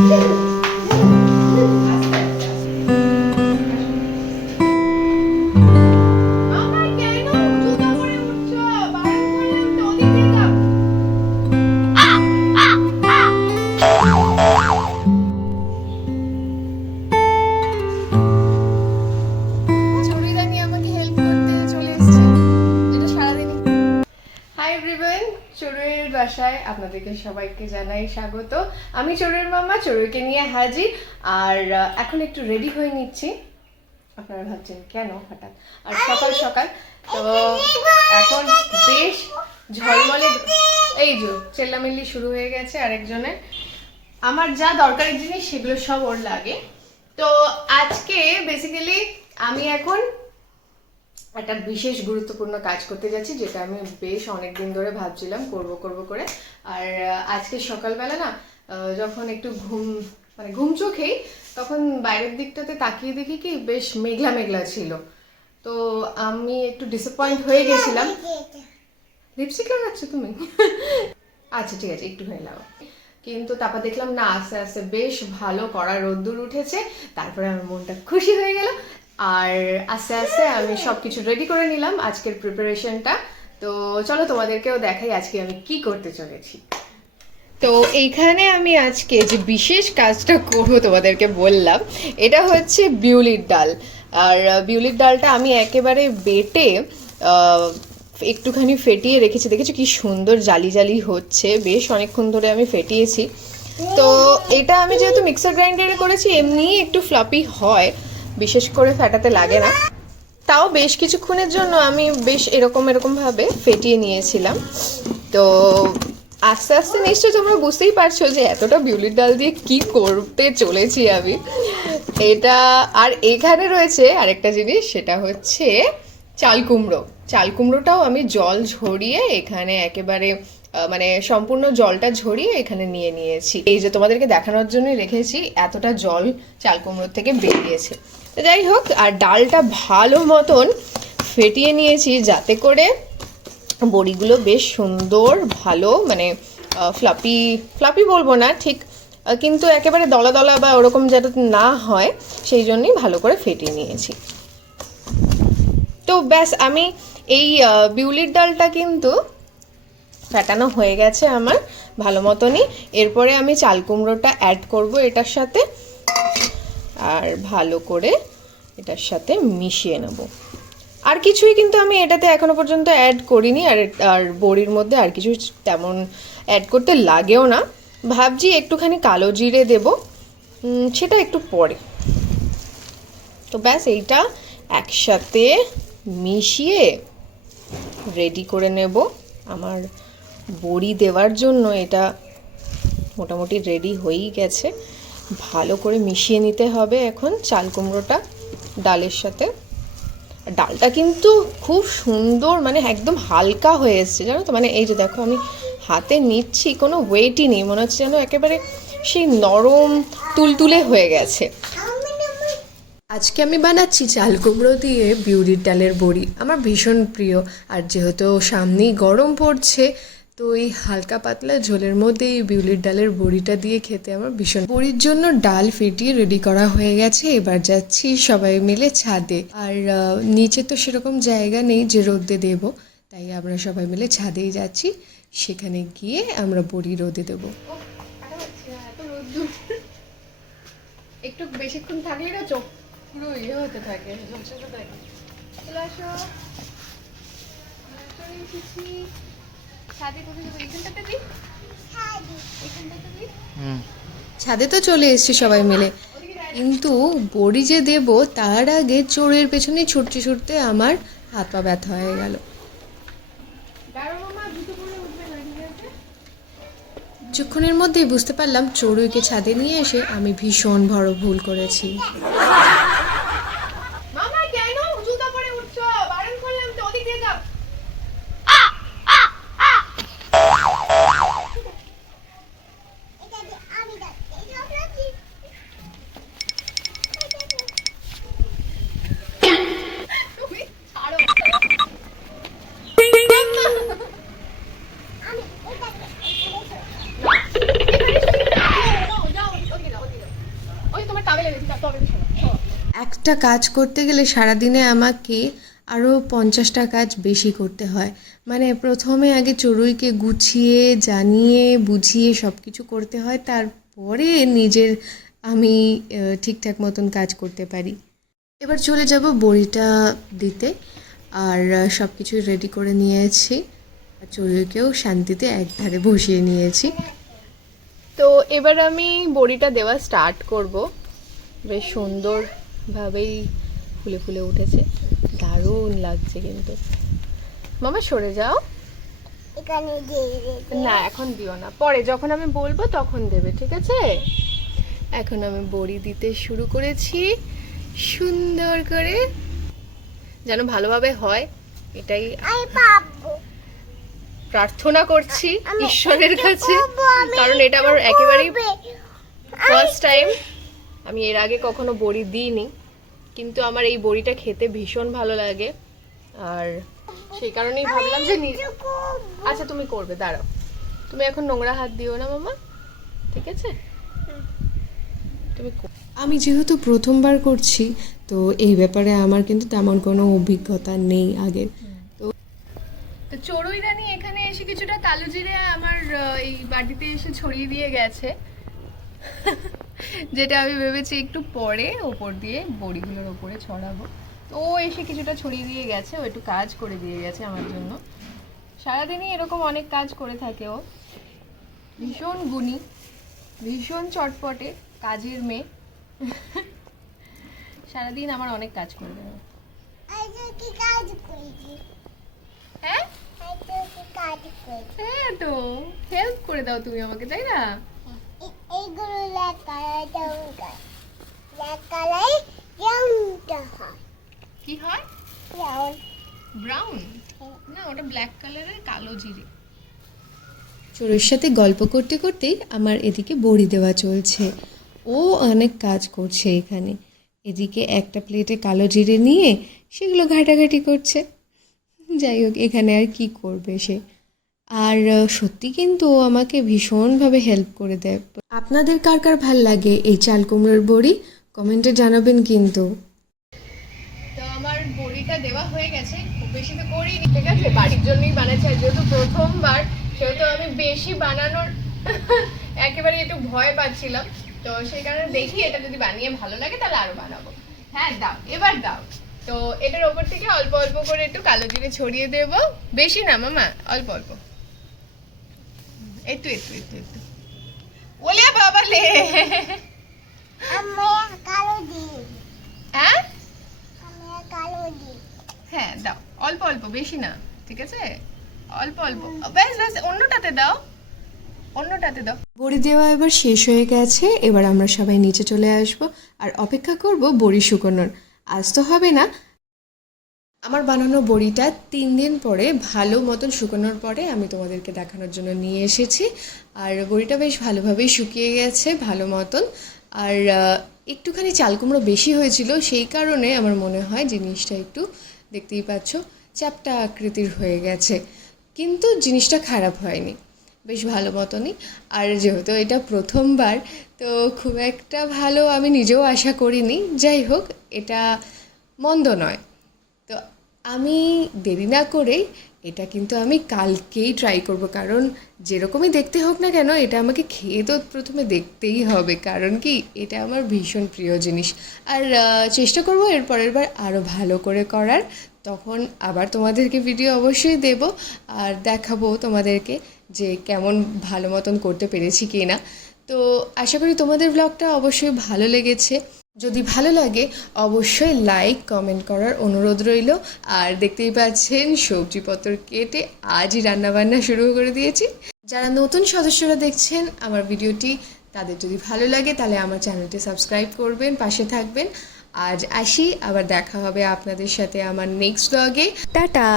মামা আপনাদেরকে সবাইকে জানাই স্বাগত। আমি চড়ুইয়ের মামা চড়ুইকে নিয়ে হাজির। আর এখন একটু রেডি হয়ে নিচ্ছি। আপনারা ভাবছেন, কেন হঠাৎ? আর সকাল সকাল, তো এখন বেশ ঝলমলে এই যে, চেল্লামিল্লি শুরু হয়ে গেছে আরেকজনের। আমার যা দরকারি জিনিস সেগুলো সব ওর লাগে। তো আজকে বেসিক্যালি আমি এখন একটা বিশেষ গুরুত্বপূর্ণ কাজ করতে যাচ্ছি, যেটা আমি বেশ অনেক দিন ধরে ভাবছিলাম, করব করব করে। আর আজকে সকালবেলা না যখন একটু ঘুম মানে ঘুম চোখেই, তখন বাইরের দিকটাতে তাকিয়ে দেখি কি বেশ মেঘলা মেঘলা ছিল। তো আমি একটু ডিসঅ্যাপয়েন্ট হয়ে গেছিলাম। লিপস্টিক লাগাচ্ছ তুমি? আচ্ছা ঠিক আছে একটু হয়ে লাগাও। কিন্তু তারপর দেখলাম না, আস্তে আস্তে বেশ ভালো কড়া রোদ্দুর উঠেছে। তারপরে আমার মনটা খুশি হয়ে গেল। আর আস্তে আস্তে আমি সব কিছু রেডি করে নিলাম আজকের প্রিপারেশনটা তো চলো তোমাদেরকেও দেখাই আজকে আমি কি করতে চলেছি। তো এইখানে আমি আজকে যে বিশেষ কাজটা করব তোমাদেরকে বললাম, এটা হচ্ছে বিউলির ডাল। আর বিউলির ডালটা আমি একেবারে বেটে একটুখানি ফেটিয়ে রেখেছি। দেখেছ কি সুন্দর জালি জালি হচ্ছে, বেশ অনেকক্ষণ ধরে আমি ফেটিয়েছি। তো এটা আমি যেহেতু মিক্সার গ্রাইন্ডারে করেছি, এমনিই একটু ফ্লাপি হয়। বিশেষ করে ফেটাতে লাগে না। তাও বেশ কিছুক্ষণের জন্য আমি বেশ এরকম এরকম ভাবে ফেটিয়ে নিয়েছিলাম। তো আস্তে আস্তে নিশ্চয়ই তোমরা বুঝতেই পারছ যে এতটা বিউলির ডাল দিয়ে কি করতে চলেছি আমি। এটা আর এখানে রয়েছে আরেকটা জিনিস, সেটা হচ্ছে চাল কুমড়ো। চাল কুমড়োটাও আমি জল ঝরিয়ে এখানে একেবারে মানে সম্পূর্ণ জলটা ঝরিয়ে এখানে নিয়ে নিয়েছি। এই যে তোমাদেরকে দেখানোর জন্য রেখেছি, এতটা জল চাল কুমড়োর থেকে বেরিয়েছে। যাই হোক, আর ডালটা ভালো মতন ফেটিয়ে নিয়েছি যাতে করে বড়িগুলো বেশ সুন্দর, ভালো মানে ফ্লাপি ফ্লাপি বলব না, ঠিক কিন্তু একেবারে দলা দলা বা ওরকম যাতে না হয়, সেই জন্যই ভালো করে ফেটিয়ে নিয়েছি। তো ব্যাস, আমি এই বিউলির ডালটা কিন্তু ফেটানো হয়ে গেছে আমার ভালো মতনই। এরপরে আমি চাল কুমড়োটা অ্যাড করব এটার সাথে। আর ভালো করে এটার সাথে মিশিয়ে নেব। আর কিছুই কিন্তু আমি এটাতে এখনও পর্যন্ত অ্যাড করিনি, আর আর বড়ির মধ্যে আর কিছু তেমন অ্যাড করতে লাগেও না। ভাবছি একটুখানি কালো জিরে দেব সেটা একটু পরে। তো ব্যাস, এইটা একসাথে মিশিয়ে রেডি করে নেব। আমার বড়ি দেওয়ার জন্য এটা মোটামুটি রেডি হয়েই গেছে। ভালো করে মিশিয়ে নিতে হবে এখন চাল কুমড়োটা ডালের সাথে। ডালটা কিন্তু খুব সুন্দর মানে একদম হালকা হয়ে এসছে, জানো তো? মানে এই যে দেখো, আমি হাতে নিচ্ছি, কোনো ওয়েটই নেই, মনে হচ্ছে যেন একেবারে সেই নরম তুলতুলে হয়ে গেছে। আজকে আমি বানাচ্ছি চাল কুমড়ো দিয়ে বিউলির ডালের বড়ি। আমার ভীষণ প্রিয়, আর যেহেতু সামনেই গরম পড়ছে তো এই হালকা পাতলা ঝোলের মধ্যে এই বিউলির ডালের বড়িটা দিয়ে খেতে আমার ভীষণ বড়ির জন্য ডাল ফেটিয়ে রেডি করা হয়ে গেছে। এবার যাচ্ছি সবাই মিলে ছাদে। আর নিচে তো সেরকম জায়গা নেই যে রোদে দেব, তাই আমরা সবাই মিলে ছাদেই যাচ্ছি। সেখানে গিয়ে আমরা বড়ি রোদে দেবো। একটু বেশিক্ষণ থাকলে না চোখ পুরো ইয়ে হতে থাকে থাকে। চলে আসো। ছাদে তো চলে এসেছি সবাই মিলে। কিন্তু বড়ি যে দেব তার আগে চোরের পেছনে ছুটতে ছুটতে আমার হাত পা ব্যথা হয়ে গেল। কিছুক্ষণের মধ্যেই বুঝতে পারলাম চড়ুইকে ছাদে নিয়ে এসে আমি ভীষণ বড় ভুল করেছি। একটা কাজ করতে গেলে সারাদিনে আমাকে আরও পঞ্চাশটা কাজ বেশি করতে হয়। মানে প্রথমে আগে চড়ুইকে গুছিয়ে, জানিয়ে, বুঝিয়ে সব কিছু করতে হয়, তারপরে নিজের আমি ঠিকঠাক মতন কাজ করতে পারি। এবার চলে যাব বড়িটা দিতে। আর সব কিছু রেডি করে নিয়েছি। চড়ুইকেও শান্তিতে একধারে বসিয়ে নিয়েছি। তো এবার আমি বড়িটা দেওয়া স্টার্ট করব। বেশ সুন্দরভাবেই ফুলে ফুলে উঠেছে। দারুণ লাগছে কিন্তু। মামা সরে যাও। না এখন দিও না। পরে যখন আমি বলব তখন দেবে ঠিক আছে? এখন আমি বড়ি দিতে শুরু করেছি। সুন্দর করে যেন ভালোভাবে হয় এটাই প্রার্থনা করছি ঈশ্বরের কাছে কারণ এটা আমার একেবারেই ফার্স্ট টাইম আমি এর আগে কখনো বড়ি দিইনি কিন্তু আমার এই বড়িটা খেতে ভীষণ ভালো লাগে। আর সেই কারণেই ভাবলাম যে। আচ্ছা তুমি করবে দাঁড়াও। তুমি এখন নোংরা হাত দিও না মামা। ঠিক আছে? তুমি আমি যেহেতু প্রথমবার করছি তো এই ব্যাপারে আমার কিন্তু তেমন কোনো অভিজ্ঞতা নেই আগে। তো তো চড়ুই রানী এখানে এসে কিছুটা কালো জিরে আমার এই বাটিতে এসে ছড়িয়ে দিয়ে গেছে। যেটা আমি ভেবেছি একটু পরে ওপর দিয়ে বড়িগুলোর ওপরে ছড়াবো। তো ও এসে কিছুটা ছড়িয়ে দিয়ে গেছে ও একটু কাজ করে দিয়ে গেছে আমার জন্য। সারাদিনই এরকম অনেক কাজ করে থাকে ও। ভীষণ গুণী ভীষণ চটপটে কাজের মেয়ে। সারাদিন আমার অনেক কাজ করে দেবে হ্যাঁ? হ্যাঁ তো হেল্প করে দাও তুমি আমাকে তাই না? জঙ্গল জঙ্গল হয় কি হয়? যেমন ব্রাউন না ওটা ব্ল্যাক কালারের কালো জিরে। চোরের সাথে গল্প করতে করতেই আমার এদিকে বড়ি দেওয়া চলছে। ও অনেক কাজ করছে এখানে। এদিকে একটা প্লেটে কালো জিরে নিয়ে সেগুলো ঘাটাঘাটি করছে। যাই হোক এখানে আর কি করবে সে? আর সত্যি কিন্তু আমাকে ভীষণভাবে হেল্প করে দেয়। আপনাদের কার কার ভালো লাগে এই চাল কুমড়োর বড়ি? কমেন্টে জানাবেন কিন্তু। তো আমার বড়িটা দেওয়া হয়ে গেছে, খুব বেশি তো করিনি, ঠিক আছে? বাড়ির জন্যই বানাচ্ছি যেহেতু প্রথমবার, সেহেতু আমি বেশি বানানোর একেবারে একটু ভয় পাচ্ছিলাম। তো সেই কারণে দেখি, এটা যদি বানিয়ে ভালো লাগে, তাহলে আরও বানাবো। হ্যাঁ দাও, এবার দাও। তো এটার ওপর থেকে অল্প অল্প করে একটু কালো জিরে ছড়িয়ে দেবো। বেশি না মামা, অল্প অল্প। একটু একটু একটু একটু। ওলে বাবা লে। আমি কালো দিই হ্যাঁ? আমি কালো দিই হ্যাঁ দাও। অল্প অল্প বেশি না ঠিক আছে? অল্প অল্প। ব্যাস ব্যাস অন্যটাতে দাও। অন্যটাতে দাও। বড়ি দেওয়া এবার শেষ হয়ে গেছে। এবার আমরা সবাই নিচে চলে আসব। আর অপেক্ষা করব বড়ি শুকোনোর। আজ তো হবে না। আমার বানানো বড়িটা তিন দিন পরে ভালো মতন শুকানোর পরে আমি তোমাদেরকে দেখানোর জন্য নিয়ে এসেছি। আর বড়িটা বেশ ভালোভাবেই শুকিয়ে গেছে, ভালো মতন। আর একটুখানি চাল কুমড়ো বেশি হয়েছিল, সেই কারণে আমার মনে হয় জিনিসটা একটু দেখতেই পাচ্ছ, চ্যাপটা আকৃতির হয়ে গেছে। কিন্তু জিনিসটা খারাপ হয়নি, বেশ ভালো মতনই। আর যেহেতু এটা প্রথমবার, তো খুব একটা ভালো আমি নিজেও আশা করিনি। যাই হোক, এটা মন্দ নয়। আমি দেরি না করেই এটা কিন্তু আমি কালকেই ট্রাই করব। কারণ যেরকমই দেখতে হোক না কেন, এটা আমাকে খেয়ে তো প্রথমে দেখতেই হবে। কারণ কি, এটা আমার ভীষণ প্রিয় জিনিস। আর চেষ্টা করব এর পরের বার আরও ভালো করে করার। তখন আবার তোমাদেরকে ভিডিও অবশ্যই দেব আর দেখাবো তোমাদেরকে যে কেমন ভালো মতন করতে পেরেছি কি না তো আশা করি তোমাদের ব্লগটা অবশ্যই ভালো লেগেছে। যদি ভালো লাগে, অবশ্যই লাইক কমেন্ট করার অনুরোধ রইল। আর দেখতেই পাচ্ছেন সবজিপত্র কেটে আজই রান্নাবান্না শুরু করে দিয়েছি। যারা নতুন সদস্যরা দেখছেন আমার ভিডিওটি, তাদের যদি ভালো লাগে, তাহলে আমার চ্যানেলটি সাবস্ক্রাইব করবেন, পাশে থাকবেন। আজ আসি, আবার দেখা হবে আপনাদের সাথে আমার নেক্সট ব্লগে টাটা!